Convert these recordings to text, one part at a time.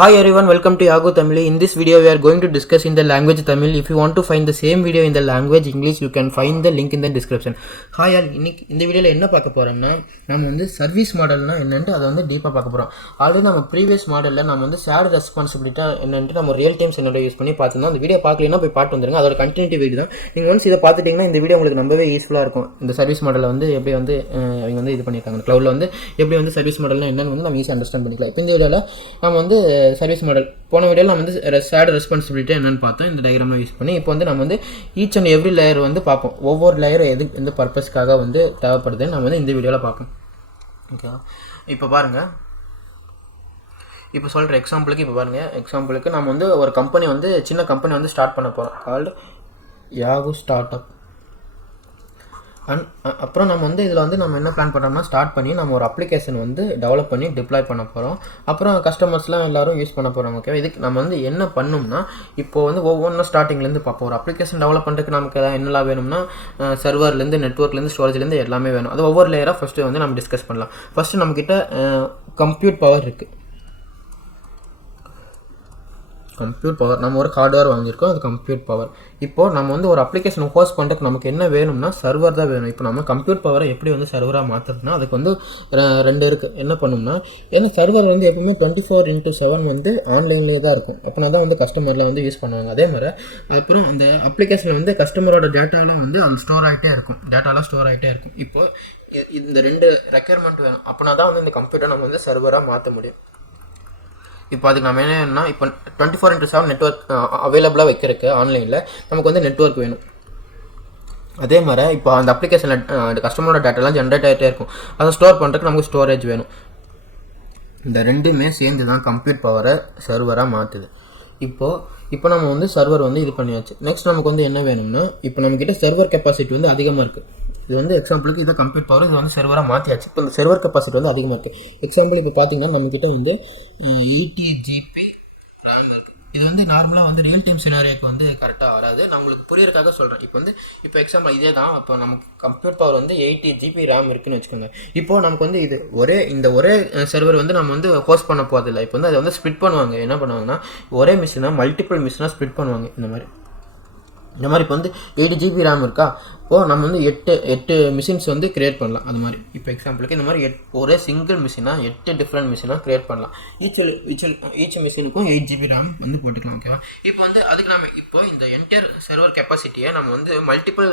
Hi everyone, welcome to Yagutamizhi. In this video, we are going to discuss in the language Tamil. If you want to find the same video in the language English, you can find the link in the description. Hi all, இந்த வீடியோல என்ன பார்க்க போறோம்னா நாம வந்து service மாடல்னா என்னன்னு அத வந்து டீப்பா பார்க்க போறோம். ஆல்ரெடி நம்ம ப்ரீவியஸ் மாடல்ல நாம வந்து ஷேர்ட் ரெஸ்பான்சிபிலிட்டி என்னன்னு நம்ம ரியல் டைம் சினாரியோ யூஸ் பண்ணி பார்த்தோம். அந்த வீடியோ பார்க்கலைனா போய் பாத்து வந்துருங்க. அதோட கண்டினியூட்டி வீடியோ தான். நீங்க once இத பார்த்துட்டீங்கன்னா இந்த வீடியோ உங்களுக்கு ரொம்பவே யூஸ்ஃபுல்லா இருக்கும். இந்த சர்வீஸ் மாடல்ல வந்து எப்படி வந்து அவங்க வந்து இது பண்ணிருக்காங்க. கிளவுட்ல வந்து எப்படி வந்து சர்வீஸ் மாடல்னா என்னன்னு வந்து நம்ம ஈஸியா அண்டர்ஸ்டாண்ட் பண்ணிக்கலாம். இப்போ இந்த வீடியோல நாம வந்து சர்வீஸ் மாடல் போன வீடியோவில் நம்ம வந்து ஷேர்ட் ரெஸ்பான்சிபிலிட்டி என்னென்னு பார்த்தோம். இந்த டயக்ராமை யூஸ் பண்ணி இப்போ வந்து நம்ம வந்து ஈச் அண்ட் எவ்ரி லேயர் வந்து பார்ப்போம். ஒவ்வொரு லேயரும் எந்த பர்பஸ்க்காக வந்து தேவைப்படுதுன்னு நம்ம வந்து இந்த வீடியோவில் பார்ப்போம். ஓகே, இப்போ பாருங்கள். இப்போ சொல்கிற எக்ஸாம்பிளுக்கு இப்போ பாருங்கள். எக்ஸாம்பிளுக்கு நம்ம வந்து ஒரு கம்பெனி வந்து சின்ன கம்பெனி வந்து ஸ்டார்ட் பண்ண போகிறோம். கால்டு யாகு ஸ்டார்ட் அப். அப்புறம் நம்ம வந்து இதில் வந்து நம்ம என்ன பிளான் பண்ணுறோம்னா ஸ்டார்ட் பண்ணி நம்ம ஒரு அப்ளிகேஷன் வந்து டெவலப் பண்ணி டிப்ளாய் பண்ண போகிறோம். அப்புறம் கஸ்டமர்ஸ்லாம் எல்லோரும் யூஸ் பண்ண போகிறோம். ஓகே, இதுக்கு நம்ம வந்து என்ன பண்ணோம்னா இப்போ வந்து ஒவ்வொன்றும் ஸ்டார்டிங்லேருந்து பார்ப்போம். ஒரு அப்ளிகேஷன் டெவலப் பண்ணுறதுக்கு நமக்கு என்னெல்லாம் வேணும்னா சர்வர்லேருந்து நெட்ஒர்க்லேருந்து ஸ்டோரேஜ்லேருந்து எல்லாமே வேணும். அது ஒவ்வொரு லேயராக ஃபஸ்ட்டு வந்து நம்ம டிஸ்கஸ் பண்ணலாம். ஃபஸ்ட்டு நம்மக்கிட்ட கம்ப்யூட் பவர் இருக்குது. கம்ப்யூட் பவர் நம்ம ஒரு ஹார்ட்வேர் வாங்கியிருக்கோம், அது கம்ப்யூட் பவர். இப்போது நம்ம வந்து ஒரு அப்ளிகேஷன் ஹோஸ்ட் பண்ணுறதுக்கு நமக்கு என்ன வேணும்னா சர்வர் தான் வேணும். இப்போ நம்ம கம்ப்யூட் பவரை எப்படி வந்து சர்வராக மாற்றுறதுனா அதுக்கு வந்து ரெண்டு இருக்குது. என்ன பண்ணணும்னா ஏன்னா சர்வர் வந்து எப்பவுமே 24/7 வந்து ஆன்லைன்லேயே தான் இருக்கும். அப்படின்னா தான் வந்து கஸ்டமரில் வந்து யூஸ் பண்ணுவாங்க. அதே மாதிரி அப்புறம் அந்த அப்ளிகேஷனில் வந்து கஸ்டமரோட டேட்டாலாம் வந்து அந்த ஸ்டோர் ஆகிட்டே இருக்கும். இப்போது இந்த ரெண்டு ரெக்யர்மெண்ட் வேணும். அப்படின்னா தான் வந்து இந்த கம்ப்யூட்டரை நம்ம வந்து சர்வராக மாற்ற முடியும். இப்போ அதுக்கு நம்ம என்னன்னா இப்போ 24/7 நெட்ஒர்க் அவைலபிளாக வைக்கிறதுக்கு ஆன்லைனில் நமக்கு வந்து நெட்ஒர்க் வேணும். அதே மாதிரி இப்போ அந்த அப்ளிகேஷனில் கஸ்டமரோட டேட்டாலாம் ஜென்ரேட் ஆகிட்டே இருக்கும். அதை ஸ்டோர் பண்ணுறதுக்கு நமக்கு ஸ்டோரேஜ் வேணும். இந்த ரெண்டுமே சேர்ந்து தான் கம்ப்யூட் பவரை சர்வராக மாற்றுது. இப்போ நம்ம வந்து சர்வர் வந்து இது பண்ணியாச்சு. நெக்ஸ்ட் நமக்கு வந்து என்ன வேணும்னா இப்போ நம்மக்கிட்ட சர்வர் கெப்பாசிட்டி வந்து அதிகமாக இருக்குது. இது வந்து எக்ஸாம்பிளுக்கு இதை கம்ப்யூட் பவர் இது வந்து சர்வராக மாற்றியாச்சு. இப்போ இந்த சர்வர் கெப்பாசிட்டி வந்து அதிகமாக இருக்குது. எக்ஸாம்பிள் இப்போ பார்த்தீங்கன்னா நம்மக்கிட்ட வந்து 80 GB RAM இருக்குது. இது வந்து நார்மலாக வந்து ரியல் டைம் சினாரியோக்கு வந்து கரெக்டாக வராது. நான் உங்களுக்கு புரியறதுக்காக சொல்கிறேன். இப்போ எக்ஸாம்பிள் இதே தான். இப்போ நமக்கு கம்ப்யூட் பவர் வந்து 80 GB RAM இருக்குன்னு வச்சுக்கோங்க. இப்போது நமக்கு வந்து ஒரே சர்வர் வந்து நம்ம வந்து ஹோஸ்ட் பண்ண போகிறதில்ல. இப்போ வந்து அதை வந்து ஸ்ப்ளிட் பண்ணுவாங்க. என்ன பண்ணுவாங்கன்னா ஒரே மிஷினாக மல்டிபிள் மிஷினாக ஸ்ப்ளிட் பண்ணுவாங்க. இந்த மாதிரி இப்போ வந்து 8 GB RAM இருக்கா, இப்போது நம்ம வந்து எட்டு மிஷின்ஸ் வந்து க்ரியேட் பண்ணலாம். அது மாதிரி இப்போ எக்ஸாம்பிளுக்கு இந்த மாதிரி ஒரே சிங்கிள் மிஷினாக 8 டிஃப்ரெண்ட் மிஷினாக க்ரியேட் பண்ணலாம். ஈச் மிஷினுக்கும் 8 GB RAM வந்து போட்டுக்கலாம். ஓகேவா? இப்போ வந்து அதுக்கு நம்ம இப்போ இந்த என்டையர் சர்வர் கெப்பாசிட்டியை நம்ம வந்து மல்டிபிள்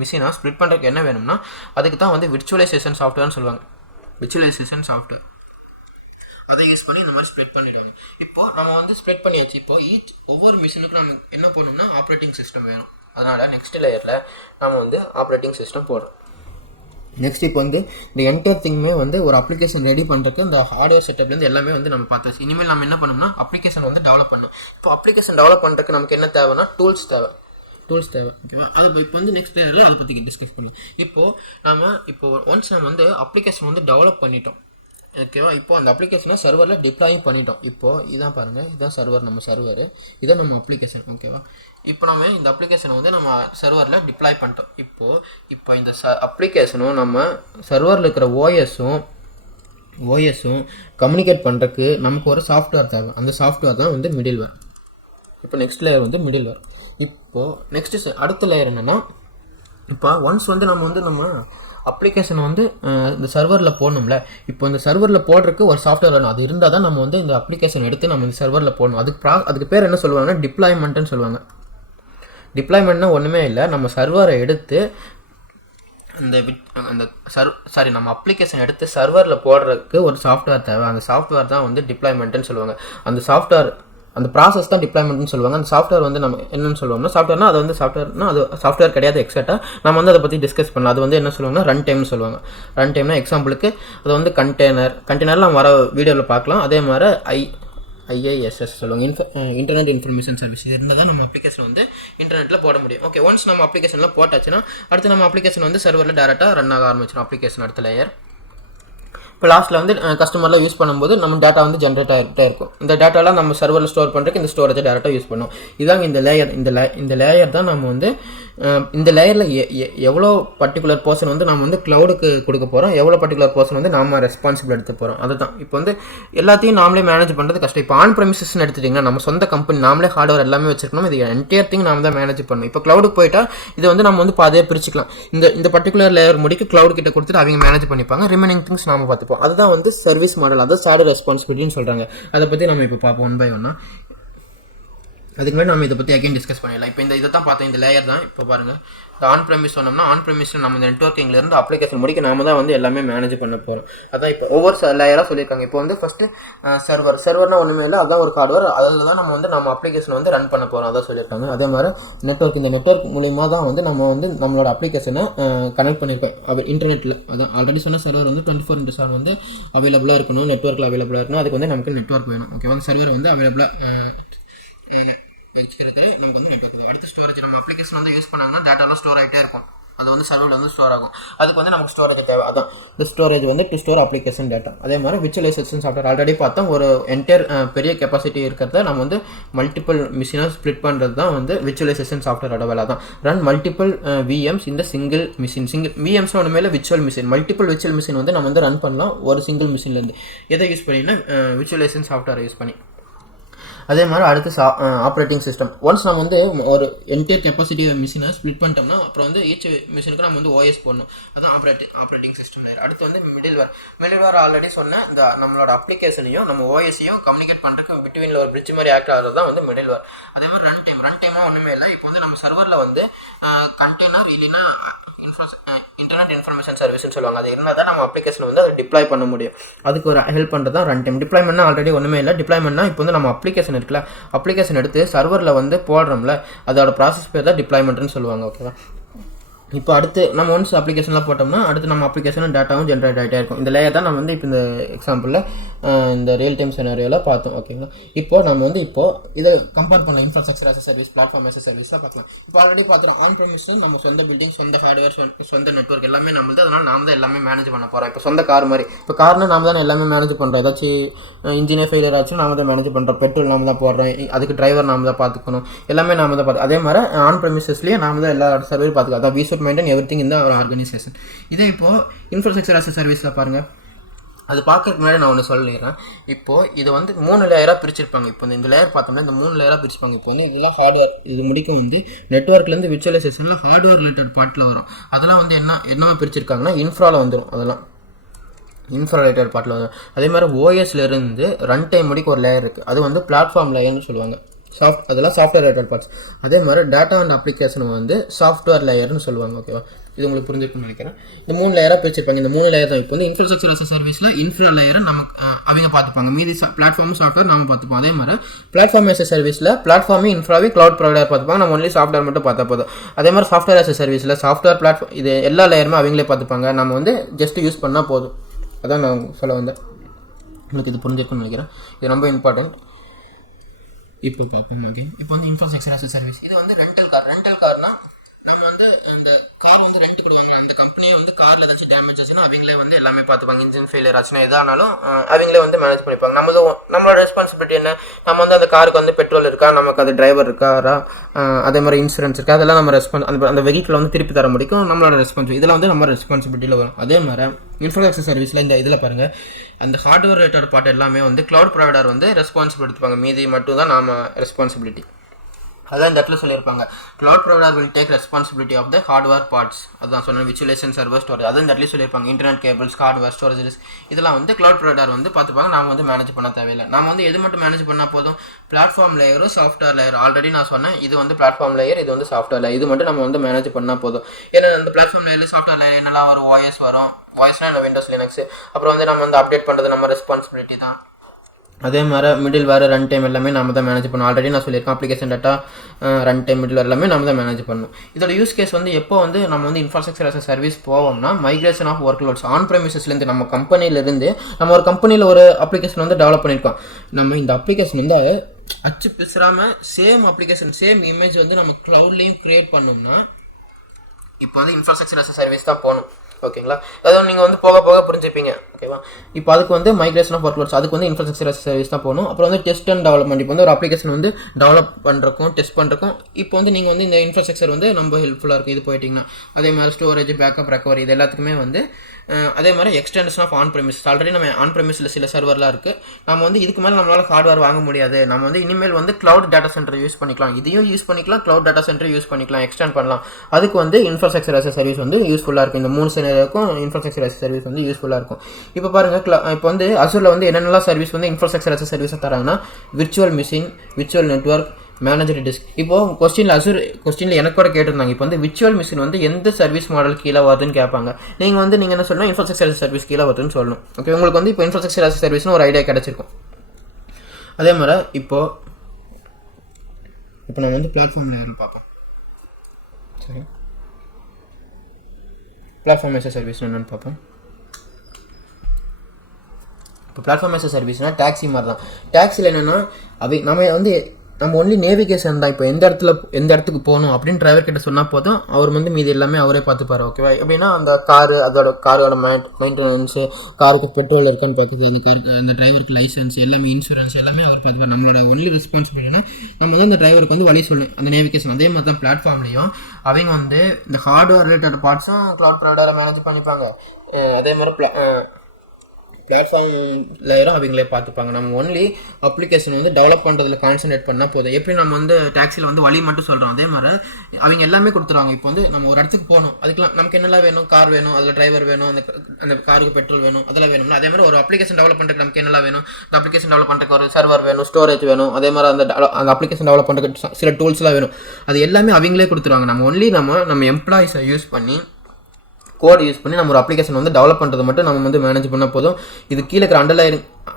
மிஷினாக ஸ்ப்ளிட் பண்ணுறதுக்கு என்ன வேணும்னா அதுக்கு தான் வந்து விர்ச்சுவலைசேஷன் சாஃப்ட்வேர்னு சொல்லுவாங்க. விர்ச்சுவலைசேஷன் சாஃப்ட்வேர் அதை யூஸ் பண்ணி இந்த மாதிரி ஸ்ப்ரெட் பண்ணிடுவாங்க. இப்போது நம்ம வந்து ஸ்ப்ரெட் பண்ணியாச்சு. இப்போ ஒவ்வொரு மிஷினுக்கும் நம்ம என்ன பண்ணணும்னா ஆப்ரேட்டிங் சிஸ்டம் வேணும். அதனால் நெக்ஸ்ட் லேயரில் நம்ம வந்து ஆப்ரேட்டிங் சிஸ்டம் போடுறோம். நெக்ஸ்ட் இப்போ வந்து இந்த என்டையர் திங்குமே வந்து ஒரு அப்ளிகேஷன் ரெடி பண்ணுறதுக்கு இந்த ஹார்ட்வேர் செட்டப்லேருந்து எல்லாமே வந்து நம்ம பார்த்தாச்சு. இனிமேல் நம்ம என்ன பண்ணணும்னா அப்ளிகேஷன் வந்து டெவலப் பண்ணணும். இப்போ அப்ளிகேஷன் டெவலப் பண்ணுறதுக்கு நமக்கு என்ன தேவைன்னா டூல்ஸ் தேவை. ஓகேவா? அது இப்போ வந்து நெக்ஸ்ட் லேயரில் அதை பற்றி டிஸ்கஸ் பண்ணலாம். இப்போது ஒன்ஸ் நம்ம வந்து அப்ளிகேஷன் வந்து டெவலப் பண்ணிட்டோம். ஓகேவா? இப்போ அந்த அப்ளிகேஷனை சர்வரில் டிப்ளாயும் பண்ணிட்டோம். இப்போது இதான் பாருங்கள், இதுதான் சர்வர், நம்ம சர்வர், இதான் நம்ம அப்ளிகேஷன். ஓகேவா? இப்போ நம்ம இந்த அப்ளிகேஷனை வந்து நம்ம சர்வரில் டிப்ளாய் பண்ணிட்டோம். இப்போ இந்த அப்ளிகேஷனும் நம்ம சர்வரில் இருக்கிற ஓஎஸும் கம்யூனிகேட் பண்ணுறதுக்கு நமக்கு ஒரு சாஃப்ட்வேர் தேவை. அந்த சாஃப்ட்வேர் தான் வந்து மிடில்வேர். இப்போ நெக்ஸ்ட் லேயர் வந்து மிடில்வேர். இப்போது நெக்ஸ்ட்டு அடுத்த லேயர் என்னென்னா இப்போ ஒன்ஸ் வந்து நம்ம அப்ளிகேஷன் வந்து இந்த சர்வரில் போடணும்ல. இப்போ இந்த சர்வரில் போடுறதுக்கு ஒரு சாஃப்ட்வேர் வேணும். அது இருந்தால் தான் நம்ம வந்து இந்த அப்ளிகேஷன் எடுத்து நம்ம இந்த சர்வரில் போடணும். அதுக்கு பேர் என்ன சொல்லுவாங்கன்னா டிப்ளாய்மெண்ட்டுன்னு சொல்லுவாங்க. டிப்ளாய்மெண்ட்னா ஒன்றுமே இல்லை, நம்ம சர்வரை எடுத்து நம்ம அப்ளிகேஷன் எடுத்து சர்வரில் போடுறதுக்கு ஒரு சாஃப்ட்வேர் தேவை. அந்த சாஃப்ட்வேர் தான் வந்து டிப்ளாய்மெண்ட்டுன்னு சொல்லுவாங்க. அந்த ப்ராசஸ் தான் டிப்ளாய்மெண்ட்னு சொல்லுவாங்க. அந்த சாஃப்ட்வேர் வந்து நம்ம என்னென்னு சொல்லுவோம்னா சாஃப்ட்வேர்னா அது வந்து அது சாஃப்ட்வேர் கிடையாது. எக்ஸாக்டாக நம்ம வந்து அதை பற்றி டிஸ்கஸ் பண்ணலாம். அது வந்து என்ன சொல்லுவாங்கன்னா ரன் டைம்னு சொல்லுவாங்க. ரன் டைம்னா எக்ஸாம்பிளுக்கு அது வந்து கண்டெய்னரில் நம்ம வர வீடியோவில் பார்க்கலாம். அதே மாதிரி IaaS சொல்லுவாங்க, இன்டர்நெட் இன்ஃபர்மேஷன் சர்வீஸ். இது இருந்தால் தான் நம்ம அப்ளிகேஷன் வந்து இன்டர்நெட்டில் போட முடியும். ஓகே, ஒன்ஸ் நம்ம அப்ளிகேஷனில் போட்டாச்சுன்னா அடுத்து நம்ம அப்ளிகேஷன் வந்து சர்வரில் டேரெக்டாக ரன் ஆக ஆரம்பிச்சிடும். அப்ளிகேஷன் அடுத்த லேயர். இப்போ லாஸ்ட்டில் வந்து கஸ்டமர்லாம் யூஸ் பண்ணும்போது நம்ம டேட்டா வந்து ஜென்ரேட் ஆகிட்டே இருக்கும். இந்த டேட்டாலாம் நம்ம சர்வரில் ஸ்டோர் பண்ணுறதுக்கு இந்த ஸ்டோரேஜை டேரெக்டாக யூஸ் பண்ணுவோம். இதாங்க இந்த லேயர். இந்த லேயர் தான் நம்ம வந்து இந்த லேயரில் எவ்வளோ பர்டிகுலர் பர்சன் வந்து நம்ம வந்து க்ளவுடுக்கு கொடுக்க போகிறோம், எவ்வளோ பர்டிகுலர் பர்சன் வந்து நாம ரெஸ்பான்சிபிள் எடுத்து போகிறோம். அதுதான் இப்போ வந்து எல்லாத்தையும் நாமளே மேனேஜ் பண்ணுறது கஷ்டம். இப்போ ஆன் ப்ரெமிசஸ்ன்னு எடுத்துட்டிங்கன்னா நம்ம சொந்த கம்பெனி நாமளே ஹார்ட்வேர் எல்லாமே வச்சிருக்கணும், இது என்டையர் திங் நாம தான் மேனேஜ் பண்ணணும். இப்போ க்ளவுடுக்கு போயிட்டா இதை வந்து நம்ம வந்து பாதையாக பிரிச்சுக்கலாம். இந்த பர்டிகுலர் லேயர் முடிக்க க்ளவுட் கிட்ட கொடுத்துட்டு அவங்க மேனேஜ் பண்ணிப்பாங்க, ரிமைனிங் திங்ஸ் நாம பார்த்துப்போம். அதுதான் வந்து சர்வீஸ் மாடல், அதான் ஷேர்டு ரெஸ்பான்சிபிலிட்டின்னு சொல்கிறாங்க. அதை பற்றி நம்ம இப்போ பார்ப்போம் ஒன் பை ஒன்னா. அதுக்கு முன்னாடி நம்ம இதை பற்றி அகைன் டிஸ்கஸ் பண்ணிடலாம். இப்போ இதை தான் பார்த்தோம், இந்த லேயர் தான். இப்போ பாருங்கள், இந்த ஆன் ப்ரெமிஸ் சொன்னோம்னா ஆன் ப்ரெமிஸில் நம்ம இந்த நெட்வொர்க்கிங்லேருந்து அப்ளிகேஷன் முடிக்க நாம தான் வந்து எல்லாமே மேனேஜ் பண்ண போகிறோம். அதான் இப்போ ஒவ்வொரு லேயராக சொல்லியிருக்காங்க. இப்போ வந்து ஃபஸ்ட்டு சர்வர்னா ஒன்றுமே இல்லை, அதான் ஒரு ஹார்ட்வேர், அதில் தான் நம்ம அப்ளிகேஷன் வந்து ரன் பண்ண போகிறோம், அதான் சொல்லியிருக்காங்க. அதே மாதிரி இந்த நெட்வொர்க் மூலிமா தான் வந்து நம்ம வந்து நம்மளோட அப்ளிகேஷனை கனெக்ட் பண்ணியிருக்கோம் இன்டர்நெட்டில். அதான் ஆல்ரெடி சொன்ன சர்வர் வந்து 24/7 வந்து அவைலபிளாக இருக்கணும், நெட்வொர்க்கில் அவைலபிளாக இருக்கணும். அதுக்கு வந்து நமக்கு நெட்வொர்க் வேணும். ஓகே, வந்து சர்வர் வந்து அவைலபிளாக வச்சுக்கிறது நமக்கு வந்து நெட்வொர்க். அடுத்து ஸ்டோரேஜ், நம்ம அப்ளிகேஷன் வந்து யூஸ் பண்ணாங்கன்னா டேட்டாலாம் ஸ்டோர் ஆகிட்டே இருக்கும், அது வந்து சர்வரில் வந்து ஸ்டோர் ஆகும். அதுக்கு வந்து நமக்கு ஸ்டோரேஜ் தேவை. அதான் இந்த ஸ்டோரேஜ் வந்து டு ஸ்டோர் அப்ளிகேஷன் டேட்டா. அதே மாதிரி விர்ச்சுவலைசேஷன் சாஃப்ட்வேர் ஆல்ரெடி பார்த்தோம், ஒரு என்டையர் பெரிய கெப்பாசிட்டி இருக்கிறத நம்ம வந்து மல்டிபிள் மிஷினாக ஸ்ப்ளிட் பண்ணுறது தான் வந்து விர்ச்சுவலைசேஷன் சாஃப்ட்வேரோட வேலை. தான் ரன் மல்டிபிள் விஎம்ஸ் இந்த சிங்கிள் மிஷின். விஎம்ஸ் ஒன்று மேலே virtual machine, multiple virtual machine வந்து நம்ம வந்து ரன் பண்ணலாம் ஒரு சிங்கிள் மிஷின்லேருந்து. எதை யூஸ் பண்ணினா விர்ச்சுவலைசேஷன் சாஃப்ட்வேர் யூஸ் பண்ணி. அதே மாதிரி அடுத்து ஆப்ரேட்டிங் சிஸ்டம். ஒன்ஸ் நம்ம வந்து ஒரு என்டையர் கெப்பாசிட்டி மிஷினை ஸ்ப்ளிட் பண்ணிட்டோம்னா அப்புறம் வந்து ஈச் மிஷினுக்கு நம்ம வந்து ஓஎஸ் போடணும், அதான் ஆப்ரேட்டிங் சிஸ்டம் லேயர். அடுத்து வந்து மிடில்வேர் ஆல்ரெடி சொன்ன இந்த நம்மளோட அப்ளிகேஷனையும் நம்ம ஓஎஸையும் கம்யூனிகேட் பண்ணுறதுக்கு பிட்வீனில் ஒரு பிரிட்ஜ் மாதிரி ஆக்ட் ஆகிறது தான் வந்து மிடில்வேர். அதே மாதிரி ரன் டைமாக ஒன்றுமே இல்லை. இப்போ வந்து நம்ம சர்வரில் வந்து கண்டெய்னர் இல்லைன்னா இன்டர்நெட் இன்ஃபர்மேஷன் சர்வீஸ்னு சொல்லுவாங்க, அது இருந்தால் தான் நம்ம அப்ளிகேஷன் வந்து அதை டிப்ளாய் பண்ண முடியும். அதுக்கு ஒரு ஹெல்ப் பண்ணுறது தான் ரன் டைம். டிப்ளாய்மெண்ட்னா ஆல்ரெடி ஒன்றுமே இல்லை. டிப்ளாய்மெண்ட்னா இப்போ வந்து நம்ம அப்ளிகேஷன் இருக்குல்ல, அப்ளிகேஷன் எடுத்து சர்வரில் வந்து போடுறோம்ல, அதோட ப்ராசஸ் பேர் தான் டிப்ளாய்மெண்ட்னு சொல்லுவாங்க. ஓகேவா, இப்போ அடுத்து நம்ம ஒன்ஸ் அப்ளிகேஷன்லாம் போட்டோம்னா அடுத்து நம்ம அப்ளிகேஷனும் டேட்டாவும் ஜென்ரேட் ஆகிட்டே இருக்கும். இந்த லேயர் தான் நம்ம வந்து இப்போ இந்த எக்ஸாம்பிளில் இந்த ரியல் டைம் சினாரியோவில் பார்த்தோம். ஓகேங்களா, இப்போ நம்ம வந்து இதை கம்பேர் பண்ணலாம், infrastructure as service, platform as சர்வீஸாக பார்க்கலாம். இப்போ ஆல்ரெடி பார்த்துக்கலாம், ஆன் ப்ரெமிஸும் நம்ம சொந்த பில்டிங், சொந்த ஹார்ட்வேர், சொந்த நெட்வொர்க் எல்லாமே நம்மளுது. அதனால் நாம தான் எல்லாமே மேனேஜ் பண்ண போகிறோம். இப்போ சொந்த கார் மாதிரி, இப்போ கார்னால் நாம தான் எல்லாமே மேனேஜ் பண்ணுறோம். ஏதாச்சும் இன்ஜினியர் ஃபெயிலியர் ஆச்சும் நாம தான் மேனேஜ் பண்ணுறோம், பெட்ரோல் நாம தான் போடுறோம், அதுக்கு டிரைவர் நாம தான் பார்த்துக்கணும், எல்லாமே நாம தான் பார்த்து. அதே மாதிரி ஆன் ப்ரெமிசஸ்லேயே நாம தான் எல்லா சர்வீஸ் பார்த்துக்கலாம். அதான் we should maintain everything in the organisation. இதே இப்போது இன்ஃப்ராஸ்ட்ரக்சர் ஆஸ் சர்வீஸில் பாருங்கள், அது பார்க்கறதுக்கு முன்னாடி நான் ஒன்று சொல்லிடுறேன். இப்போது இதை வந்து 3 லேயராக பிரிச்சிருப்பாங்க. இப்போ இந்த லேயர் பார்த்தோம்னா இந்த 3 லேயராக பிரிச்சிருப்பாங்க. இப்போ வந்து இதெல்லாம் ஹார்ட்வேர், இது முடிக்க வந்து நெட்வொர்க்லேருந்து விர்ச்சுவலைசேஷனில் ஹார்ட்வேர் ரிலேட்டட் பார்ட்டில் வரும். அதெல்லாம் வந்து என்னவா பிரிச்சிருக்காங்கன்னா இன்ஃப்ராவில் வந்துடும், அதெல்லாம் இன்ஃப்ரா ரிலேட்டட் பார்ட்டில் வரும். அதே மாதிரி ஓஎஸ்லேருந்து ரன் டைம் முடிக்க ஒரு லேயர் இருக்குது, அது வந்து பிளாட்ஃபார்ம் லேயர்னு சொல்லுவாங்க. அதெல்லாம் சாஃப்ட்வேர் ரிலேட்டட் பார்ட்ஸ். அதே மாதிரி டேட்டா அண்ட் அப்ளிகேஷன் வந்து சாஃப்ட்வேர் லேயர்னு சொல்லுவாங்க. ஓகேவா, இது உங்களுக்கு புரிஞ்சிருக்குன்னு நினைக்கிறேன். இந்த 3 லேயராக பிரிச்சிருப்பாங்க. இந்த 3 லேயர் தான் இப்போ வந்து இன்ஃப்ராஸ்ட்ரக்சர் ஆஸ் சர்வீஸில் இன்ஃப்ரா லேயரை நமக்கு அவங்க பார்த்துப்பாங்க, மீதி பிளாட்ஃபார்ம் சாஃப்ட்வேர் நம்ம பார்த்துப்போம். அதே மாதிரி பிளாட்ஃபார்ம் ஆஸ் சர்வீஸில் பிளாட்ஃபார்மே இன்ஃப்ராவே க்ளவுட் ப்ரொவைடர் பார்த்துப்பாங்க, நம்ம ஒன்லி சாஃப்ட்வேர் மட்டும் பார்த்தா போதும். அதே மாதிரி சாஃப்ட்வேர் ஆஸ் சர்வீஸில் சாஃப்ட்வேர் பிளாட்ஃபார்ம் இது எல்லா லேயருமே அவங்களே பார்த்துப்பாங்க, நம்ம வந்து ஜஸ்ட் யூஸ் பண்ணால் போதும். அதான் நான் சொல்ல வந்தேன், உங்களுக்கு இது புரிஞ்சிருக்குன்னு நினைக்கிறேன். இது ரொம்ப இம்பார்ட்டன்ட். இப்போ பார்ப்போம். ஓகே, இப்போ வந்து இன்ஃப்ராஸ்ட்ரக்சர் ஆஸ் சர்வீஸ், இது வந்து ரெண்டல் கார்னா நம்ம வந்து இந்த கார் வந்து ரெண்ட் கொடுவாங்க, அந்த கம்பெனியே வந்து காரில் ஏதாச்சும் டேமேஜ் ஆச்சுன்னா அவங்களே வந்து எல்லாமே பார்த்துப்பாங்க. இன்ஜின் ஃபெயிலியர் ஆச்சுன்னா எதானாலும் அவங்களே வந்து மேனேஜ் பண்ணிப்பாங்க. நம்மளோட ரெஸ்பான்சிபிலிட்டி என்ன, நம்ம வந்து அந்த காருக்கு வந்து பெட்ரோல் இருக்கா, நமக்கு அது டிரைவர் இருக்காரா, அதே மாதிரி இன்சூரன்ஸ் இருக்கா, அதெல்லாம் நம்ம அந்த வெஹிக்கிள் வந்து திருப்பி தர முடியும், நம்மளோட ரெஸ்பான்சிபிலிட்டி. இதெல்லாம் வந்து நம்ம ரெஸ்பான்சிபிலிட்டியில் வரும். அதே மாதிரி இன்ஃப்ராஸ்ட்ரக்சர் சர்வீஸில் இந்த இதில் பாருங்கள், அந்த ஹார்ட்வேர் ரிலேட்டட் பார்ட் எல்லாமே வந்து க்ளவுட் ப்ரொவைடர் வந்து ரெஸ்பான்சிபிலிட்டி எடுத்துப்பாங்க, மீதி மட்டும் தான் நாம ரெஸ்பான்சிபிலிட்டி. அதான் இந்த இடத்துல சொல்லியிருப்பாங்க, cloud provider will take responsibility of the hardware parts. அதான் சொன்னேன், விர்ச்சுவலைசேஷன், சர்வர், ஸ்டோரேஜ். அதான் இந்த இடத்துல சொல்லியிருப்பாங்க, இன்டர்நெட் கேபிள்ஸ், ஹார்ட்வேர், ஸ்டோரேஜஸ், இதெல்லாம் வந்து க்ளவுட் ப்ரொவைடர் வந்து பார்த்துப்பாங்க, நாம வந்து மேனேஜ் பண்ண தேவையில்லை. நாம வந்து எது மட்டும் மேனேஜ் பண்ணால் போதும், பிளாட்ஃபார்ம் லேயரும் சாஃப்ட்வேர் லேயர். ஆல்ரெடி நான் சொன்னேன், இது வந்து பிளாட்ஃபார்ம் லேயர், இது வந்து சாஃப்ட்வேர் லேயர். இது மட்டும் நம்ம வந்து மேனேஜ் பண்ணால் போதும். ஏன்னா அந்த பிளாட்ஃபார்ம் லேயர், சாஃப்ட்வேர் லேயர் என்னெல்லாம் வரும், வாய்ஸ் வரும், வாய்ஸ்னால் இல்லை விண்டோஸ் லினக்ஸ், அப்புறம் வந்து நம்ம வந்து அப்டேட் பண்ணுறது நம்ம ரெஸ்பான்சிபிலிட்டி தான். அதே மாதிரி மிடில் வேறு ரன் டைம் எல்லாமே நம்ம தான் மேனேஜ் பண்ணணும். ஆல்ரெடி நான் சொல்லியிருக்கேன், application data, run time, middle வேறு எல்லாமே நம்ம தான் மேனேஜ் பண்ணணும். இதோட யூஸ் கேஸ் வந்து எப்போ வந்து நம்ம வந்து இன்ஃப்ராஸ்ட்ரக்சர் ஆஸ் சர்வீஸ் போவோம்னா, migration of workloads on ப்ரெமிசஸ்லேருந்து நம்ம கம்பெனிலேருந்து நம்ம ஒரு கம்பெனியில் ஒரு அப்ளிகேஷன் வந்து டெவலப் பண்ணியிருக்கோம். நம்ம இந்த அப்ளிகேஷன் வந்து அச்சு பிசுறாமல் சேம் அப்ளிகேஷன், சேம் இமேஜ் வந்து நம்ம க்ளவுட்லேயும் க்ரியேட் பண்ணோம்னா இப்போ வந்து இன்ஃப்ராஸ்ட்ரக்சர் ஆஸ் சர்வீஸ் தான் போகணும். ஓகேங்களா. அதுவும் நீங்கள் வந்து போக போக புரிஞ்சுப்பீங்க. ஓகேவா. இப்போ அதுக்கு வந்து மைக்ரேஷன் ஆஃப் ஒர்க்லோட்ஸ், அதுக்கு வந்து இன்ஃப்ராஸ்ட்ரக்சர் as a சர்வீஸ் தான் போகணும். அப்புறம் வந்து டெஸ்ட் அண்ட் டெவலப்மெண்ட், இப்போ வந்து ஒரு அப்ளிகேஷன் வந்து டெவலப் பண்ணுறக்கும் டெஸ்ட் பண்ணுறக்கும் இப்போ வந்து நீங்கள் வந்து இந்த இன்ஃப்ராஸ்ட்ரக்சர் வந்து ரொம்ப ஹெல்ப்ஃபுல்லாக இருக்கும் இது போயிட்டிங்கன்னா. அதே மாதிரி ஸ்டோரேஜ், பேக்கப், ரெக்கவரி இது எல்லாத்துக்குமே வந்து அதே மாதிரி extension of on premise. Already நம்ம ஆன் ப்ரெமிஸில் சில சர்வர்லாம் இருக்குது. நம்ம வந்து இதுக்கு மேலே நம்மளால் ஹார்ட்வேர் வாங்க முடியாது, நம்ம வந்து இனிமேல் வந்து க்ளவுட் டேட்டா சென்டர் யூஸ் பண்ணிக்கலாம், இதையும் யூஸ் பண்ணிக்கலாம், க்ளவுட் டேட்டா சென்டர் யூஸ் பண்ணிக்கலாம், எக்ஸ்டெண்ட் பண்ணலாம். அதுக்கு வந்து இன்ஃப்ராஸ்ட்ரக்சர் as a சர்வீஸ் வந்து யூஸ்ஃபுல்லாக இருக்கும். இந்த 3 சினாரியோக்கும் இன்ஃப்ராஸ்ட்ரக்சர் as a சர்வீஸ் வந்து யூஸ்ஃபுல்லாக இருக்கும். இப்போ பாருங்கள், இப்போ வந்து அசூரில் வந்து என்னென்னலாம் சர்வீஸ் வந்து இன்ஃப்ராஸ்ட்ரக்சர் as a சர்வீஸை தராங்கன்னா virtual machine, virtual network, manager disk. இப்போ கொஸ்டினில் எனக்கு கூட கேட்டிருந்தாங்க. இப்போ வந்து விர்ச்சுவல் மிஷின் வந்து எந்த சர்வீஸ் மாடல் கீழே வருதுன்னு கேட்பாங்க. நீங்கள் என்ன சொல்லணும், இன்ஃப்ராஸ்ட்ரக்சர் as a சர்வீஸ் கீழே வருதுன்னு சொல்லணும். ஓகே, உங்களுக்கு வந்து இப்போ இன்ஃப்ராஸ்ட்ரக்சர் as a சர்வீஸ்னு ஒரு ஐடியா கிடச்சிருக்கும். அதே மாதிரி இப்போ நம்ம வந்து பிளாட்ஃபார்ம் லேயர் பார்ப்போம். சரி, பிளாட்ஃபார்ம் as a சர்வீஸ் என்னென்னு பார்ப்போம். இப்போ பிளாட்ஃபார்ம் as a சர்வீஸ்னால் டாக்ஸி மாதிரி தான். டாக்ஸியில் என்னென்னா நம்ம ஒன்லி நேவிகேஷன் தான். இப்போ எந்த இடத்துக்கு போகணும் அப்படின்னு டிரைவர் கிட்ட சொன்னால் போதும், அவர் வந்து மீதி எல்லாமே அவரே பார்த்துப்பாரு. ஓகேவா. எப்படின்னா அந்த காரோட மெயின்டெனன்ஸு, காருக்கு பெட்ரோல் இருக்கான்னு பார்க்குறது, அந்த டிரைவருக்கு லைசன்ஸ் எல்லாமே, இன்சூரன்ஸ் எல்லாமே அவர் பார்த்துப்பார். நம்மளோட ஒன்லி ரெஸ்பான்சிபிலிட்டினா நம்ம வந்து அந்த டிரைவருக்கு வந்து வழி சொல்லணும், அந்த நேவிகேஷன். அதே மாதிரி தான் பிளாட்ஃபார்ம்லேயும் அவங்க வந்து இந்த ஹார்ட்வேர் ரிலேட்டட் பார்ட்ஸும் க்ளவுட் ப்ரொவைடரை மேனேஜ் பண்ணிப்பாங்க. அதே மாதிரி பிளாட்ஃபார்ம் லேயரும் அவங்களே பார்த்துப்பாங்க. நம்ம ஒன்லி அப்ளிகேஷன் வந்து டெவலப் பண்ணுறதுல கான்சன்ட்ரேட் பண்ணால் போதும். எப்படி நம்ம வந்து டாக்ஸியில் வந்து வழி மட்டும் சொல்கிறோம், அதே மாதிரி அவங்க எல்லாமே கொடுத்துருவாங்க. இப்போ வந்து நம்ம ஒரு இடத்துக்கு போகணும், அதுக்கெலாம் நமக்கு என்னெல்லாம் வேணும், கார் வேணும், அதில் டிரைவர் வேணும், அந்த காருக்கு பெட்ரோல் வேணும், அதெல்லாம் வேணும்னா அதே மாதிரி ஒரு அப்ளிகேஷன் டெவலப் பண்ணுறதுக்கு நமக்கு என்னெல்லாம் வேணும், இந்த அப்ளிகேஷன் டெவலப் பண்ணுறதுக்கு ஒரு சர்வர் வேணும், ஸ்டோரேஜ் வேணும், அதே மாதிரி அந்த அப்ளிகேஷன் டெவலப் பண்ணுறதுக்கு சில டூல்ஸ்லாம் வேணும். அது எல்லாமே அவங்களே கொடுத்துருவாங்க. நம்ம ஒன்லி நம்ம எம்ப்ளாயிஸை யூஸ் பண்ணி, கோட் யூஸ் பண்ணி நம்ம ஒரு அப்ளிகேஷன் வந்து டெவலப் பண்ணுறது மட்டும் நம்ம வந்து மேனேஜ் பண்ணால் போதும். இது கீழே இருக்கிற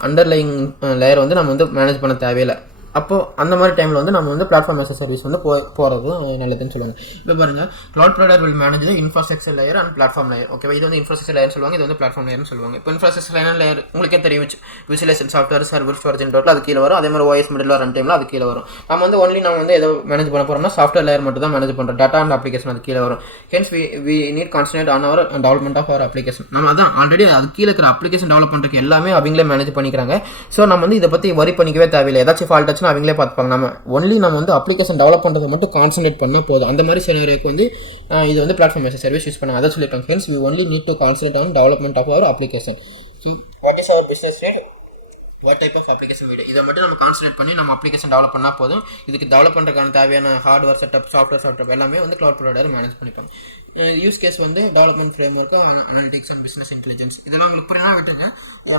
அண்டர்லைங் லேயர் வந்து நம்ம வந்து மேனேஜ் பண்ண தேவையில்லை. அப்போது அந்த மாதிரி டைமில் வந்து நம்ம வந்து பிளாட்ஃபார்ம் as a சர்வீஸ் வந்து போகிறது நல்லதுன்னு சொல்லுவாங்க. இப்போ பாருங்கள், cloud provider will manage infrastructure layer and platform layer. Okay, இது வந்து இன்ஃப்ராஸ்ட்ரக்சர் லேயர் சொல்லுவாங்க, இது வந்து பிளாட்ஃபார்ம் லேயர்னு சொல்லுவாங்க. இப்போ இன்ஃப்ராஸ்ட்ரக்சர் லேயர் உங்களுக்கே தெரியும், visualisation software, server, storage total அது கீழே வரும். அதே மாதிரி OS மிடில் ரன் டைமில் அது கீழே வரும். நம்ம வந்து எதோ மேனேஜ் பண்ண போகிறோம்னா சாஃப்ட்வேர் லேயர் மட்டும் தான் மேனேஜ் பண்ணுறோம். டேட்டா அண்ட் அப்ளிகேஷன் அது கீழே வரும். Hence we need concentrate on our development of our application. நம்ம அதான் ஆல்ரெடி அது கீழே இருக்கிற அப்ளிகேஷன் டெவலப் பண்ணுறதுக்கு எல்லாமே அவங்களே மேனேஜ் பண்ணிக்கிறாங்க. ஸோ நம்ம வந்து இதை பற்றி வரி பண்ணிக்கவே தேவையில்லை. ஏதாச்சும் ஃபால்ட் ஆச்சுன்னா அவங்களே பார்த்துப்பாங்க. நம்ம வந்து அப்ளிகேஷன் டெவலப் பண்ணுறதை மட்டும் கான்சன்ட்ரேட் பண்ணால் போதும். அந்த மாதிரி சினாரியோக்கு வந்து இது வந்து platform as a service use பண்ணாங்க. அதை சொல்லியிருக்காங்க. Friends, we only need to concentrate on development of our application. See, what is our business need? What type of application video, இதை மட்டும் நம்ம கான்சன்ட்ரேட் பண்ணி நம்ம அப்ளிகேஷன் டெவலப் பண்ணால் போதும். இதுக்கு டெவலப் பண்ணுறதுக்கான தேவையான ஹார்ட்வேர் செட்டப், சாஃப்ட்வேர் எல்லாமே வந்து க்ளவுட் ப்ரொவைடர் மேனேஜ் பண்ணிப்பாங்க. யூஸ் கேஸ் வந்து development frame work, analytics and business intelligence இதெல்லாம் உங்களுக்கு புரியனா விட்டுங்க.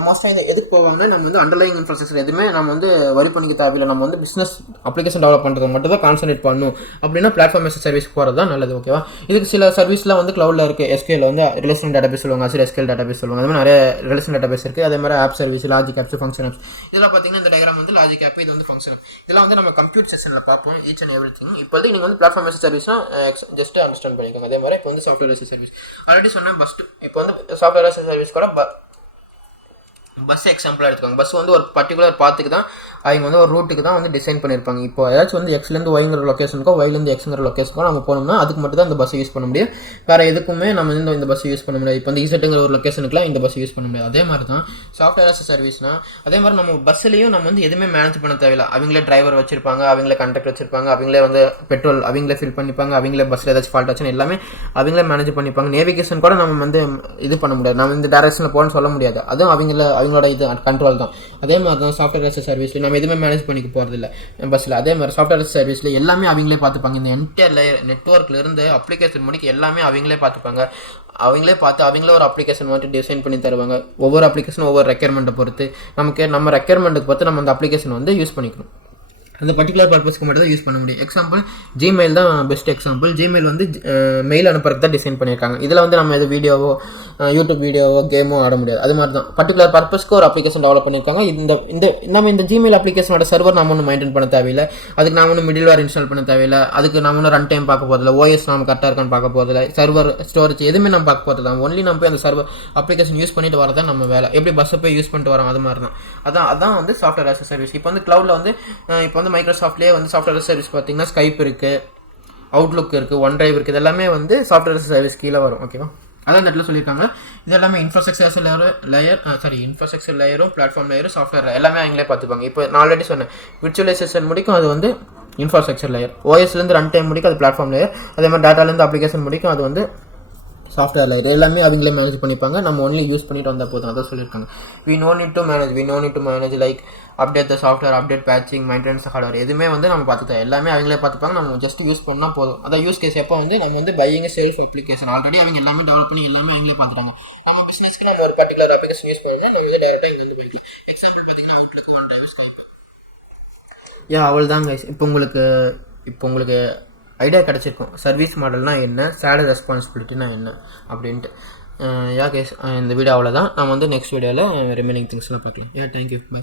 மோஸ்ட்டாக இதை எதுக்கு போவாங்கன்னா, நம்ம வந்து அண்டர்லைங் இன்ஃப்ராஸ்ட்ரக்சர் எதுவுமே நம்ம வந்து வரி பண்ணிக்க தேவையில்லை. நம்ம வந்து பிஸ்னஸ் அப்ளிகேஷன் டெவலப் பண்ணுறது மட்டும் தான் கான்சன்ட்ரேட் பண்ணணும் அப்படின்னா பிளாட்ஃபார்ம் as a சர்வீஸ் போகிறது தான் நல்லது. ஓகேவா. இதுக்கு சில சர்வீஸ்லாம் வந்து க்ளவுடில் இருக்குது. SQL வந்து ரிலேஷனல் டேட்டாபேஸ் சொல்லுவாங்க, Azure SQL டேட்டாபேஸ் சொல்லுவாங்க. அதே மாதிரி நிறைய ரிலேஷனல் டேட்டாபேஸ் இருக்குது. அதே மாதிரி app service, logic apps, function apps இதெல்லாம் பார்த்தீங்கன்னா இந்த டயக்ராம் வந்து லாஜிக் ஆப், இது வந்து ஃபங்க்ஷன். இதெல்லாம் வந்து நம்ம கம்ப்யூட் செஷனில் பார்ப்போம் ஈச் அண்ட் எவ்ரி திங். இப்போ நீங்கள் வந்து பிளாட்ஃபார்ம் as a சர்வீஸ்னா ஜஸ்ட் அண்டர்ஸ்டாண்ட் பண்ணிக்கோங்க. அதே மாதிரி இப்போ வந்து software as a service already சொன்னேன். இப்போ வந்து சாஃப்ட்வேர் as a சர்வீஸ் கூட பஸ் எக்ஸாம்பிளாக எடுத்துக்கோங்க. பஸ் வந்து ஒரு பர்டிகுலர் பாத்துக்கு தான் அவங்க வந்து ஒரு ரூட்டுக்கு தான் வந்து டிசைன் பண்ணியிருப்பாங்க. இப்போ ஏதாச்சும் வந்து எக்ஸ்லேருந்து ஒய்ங்கிற லொக்கேஷனுக்கோ, ஒய்லேருந்து எக்ஸுங்கிற லொக்கேஷனுக்கோ நம்ம போனோம்னா அதுக்கு மட்டும் தான் இந்த பஸ் யூஸ் பண்ண முடியும். வேறு எதுக்குமே நம்ம இந்த பஸ் யூஸ் பண்ண முடியாது. இப்போ வந்து இசட்டுங்கிற ஒரு லொக்கேஷனுக்குலாம் இந்த பஸ் யூஸ் பண்ண முடியாது. அதே மாதிரி தான் சாஃப்ட்வேர் as a சர்வீஸ்னா, அதே மாதிரி நம்ம பஸ்ஸுலேயும் நம்ம வந்து எதுவுமே மேனேஜ் பண்ண தேவையில்லை. அவங்களே டிரைவர் வச்சிருப்பாங்க, அவங்களே கண்டக்டர் வச்சிருப்பாங்க, அவங்களே வந்து பெட்ரோல் அவங்களே ஃபில் பண்ணிப்பாங்க, அவங்களே பஸ்ஸில் ஏதாச்சும் ஃபால்ட் ஆச்சுன்னு எல்லாமே அவங்களே மேனேஜ் பண்ணிப்பாங்க. நேவிகேஷன் கூட நம்ம வந்து இது பண்ண முடியாது, நம்ம இந்த டேரக்ஷனில் போகணும்னு சொல்ல முடியாது. அதுவும் அவங்களோட இது கண்ட்ரோல் தான். அதே மாதிரி தான் சாஃப்ட்வேர் as a சர்வீஸில் நம்ம எதுவுமே மேனேஜ் பண்ணிக்க போகிறதில்ல பஸ்ஸில். அதே மாதிரி சாஃப்ட்வேர் as a சர்வீஸில் எல்லாமே அவங்களே பார்த்துப்பாங்க. இந்த என்டையர் லேயர் நெட்வொர்க்லேருந்து அப்ளிகேஷன் முடிக்க எல்லாமே அவங்களே பார்த்துப்பாங்க. அவங்களே பார்த்து அவங்களே ஒரு அப்ளிகேஷன் மட்டும் டிசைன் பண்ணி தருவாங்க. ஒவ்வொரு அப்ளிகேஷனும் ஒவ்வொரு ரெக்யர்மெண்ட்டை பொறுத்து நம்ம ரெக்யர்மெண்ட்டுக்கு பார்த்து நம்ம அந்த அப்ளிகேஷன் வந்து யூஸ் பண்ணிக்கணும். அந்த பர்டிகுலர் பர்பஸ்க்கு மட்டும் தான் யூஸ் பண்ண முடியும். எக்ஸாம்பிள் ஜிமெயில் தான் பெஸ்ட் எக்ஸாம்பிள். ஜிமெயில் வந்து மெயில் அனுப்புறதுக்கு தான் டிசைன் பண்ணியிருக்காங்க. இதில் வந்து நம்ம எது வீடியோவோ, யூடியூப் வீடியோவோ, கேமோ ஆட முடியாது. அது மாதிரி தான் பர்டிகுலர் பர்பஸ்க்கு ஒரு அப்ளிகேஷன் டெவலப் பண்ணியிருக்காங்க. இந்த ஜிமெயில் அப்ளிகேஷனோட சர்வர் நம்ம ஒன்று மெயின்டைன் பண்ண தேவையில்லை. அதுக்கு நம்ம ஒன்று மிடில்வேர் இன்ஸ்டால் பண்ண தேவையில்லை. அதுக்கு நம்ம ஒன்று ரன் டைம் பார்க்க போதில்லை, OS நம்ம கரெக்டாக இருக்கான்னு பார்க்க போதில்லை, சர்வர் ஸ்டோரேஜ் எதுவுமே நம்ம பார்க்க போதில்லை. ஒன்லி நம்ம போய் அந்த சர்வர் அப்ளிகேஷன் யூஸ் பண்ணிட்டு வரதான் நம்ம வேலை. எப்படி பஸ்ஸை போய் யூஸ் பண்ணிட்டு வரோம் அது மாதிரி தான். அதான் வந்து சாஃப்ட்வேர் as a சர்வீஸ். இப்போ வந்து க்ளவுடில் வந்து இப்போ வந்து மைக்ரோசாஃப்ட்லேயே வந்து சாஃப்ட்வேர் as a சர்வீஸ் பார்த்தீங்கன்னா ஸ்கைப் இருக்குது, அவுட்லுக் இருக்குது, ஒன் டிரைவ் இருக்குது. இதெல்லாமே வந்து சாஃப்ட்வேர் as a சர்வீஸ் கீழே வரும். ஓகேவா. அதான் இந்த இடத்துல சொல்லியிருக்காங்க. இது எல்லாமே இன்ஃப்ராஸ்ட்ரக்சர் லேயரும் பிளாட்ஃபார்ம் லேயரும் சாஃப்ட்வேர் எல்லாமே அவங்களே பார்த்துப்பாங்க. இப்போ நான் ஆல்ரெடி சொன்னேன், விர்ச்சுவலைசேஷன் முடிக்கும் அது வந்து இன்ஃப்ராஸ்ட்ரக்சர் லேயர், ஓஎஸ்லேருந்து ரன் டைம் முடிக்கும் அது பிளாட்ஃபார்ம் லேயர், அதே மாதிரி டேட்டாலேருந்து அப்ளிகேஷன் முடிக்கும் அது வந்து சாஃப்ட்வேர் லேயர். எல்லாமே அவங்களே மேனேஜ் பண்ணிப்பாங்க, நம்ம ஒன்லி யூஸ் பண்ணிட்டு வந்தால் போதும். அதான் சொல்லியிருக்காங்க. we no need to manage like update the software, update patching, maintenance hardware எதுவுமே வந்து நம்ம பார்த்துக்கலாம், எல்லாமே அவங்களே பார்த்துப்பாங்க, நம்ம ஜஸ்ட் யூஸ் பண்ணால் போதும். அதான் யூஸ் கேஸ் எப்போ வந்து நம்ம வந்து பையிங் செல்ஃப் அப்ளிகேஷன் ஆல்ரெடி அவங்க எல்லாமே டெவலப் பண்ணி எல்லாமே அவங்களே பார்த்துட்டாங்க. நம்ம பிஸ்னஸ்க்கு நம்ம ஒரு பர்டிகுலர் அப்ளிகேஷன் யூஸ் பண்ணுறது நம்ம வந்து டேரெக்டாக இங்கே வந்து போய்க்கலாம். எக்ஸாம்பிள் பார்த்தீங்கன்னா அவுட்லுக்கு ஒன் டைம் ஸ்கைப். அவ்வளோதாங்க. இப்போ உங்களுக்கு ஐடியா கிடச்சிருக்கும் சர்வீஸ் மாடல்னால் என்ன, ஷேர்டு ரெஸ்பான்சிபிலிட்டினா என்ன அப்படின்ட்டு. கேஸ் இந்த வீடியோ அவ்வளோதான். நம்ம வந்து நெக்ஸ்ட் வீடியோவில் ரிமைனிங் திங்ஸ்லாம் பார்க்கலாம். Thank you, by.